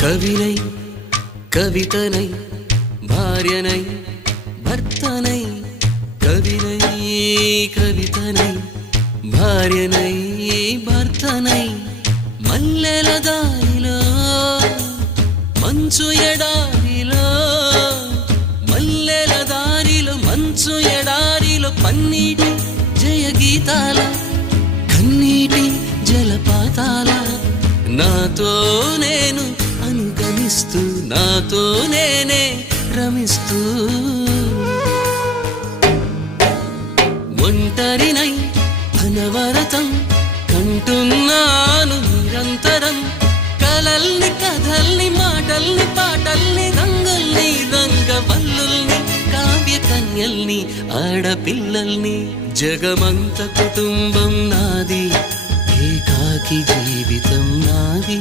కవినై కవితనై భార్యనై భర్తనై కవినై కవితనై భార్యనై భర్తనై మల్లెల దారిలో మంచు ఎడారిలో మల్లెల దారిలో మంచు ఎడారిలో పన్నీటి జయ గీతాల కన్నీటి జలపాతాల నాతో నేను అనుగమిస్తూ నాతో నేనే రమిస్తూ ఒంటరినై అనవరతం కంటున్నాను నిరంతరం కలల్ని కథల్ని మాటల్ని పాటల్ని రంగుల్ని రంగవల్లుల్ని కావ్య కన్యల్ని ఆడపిల్లల్ని జగమంత కుటుంబం నాది ఏకాకి జీవితం నాది.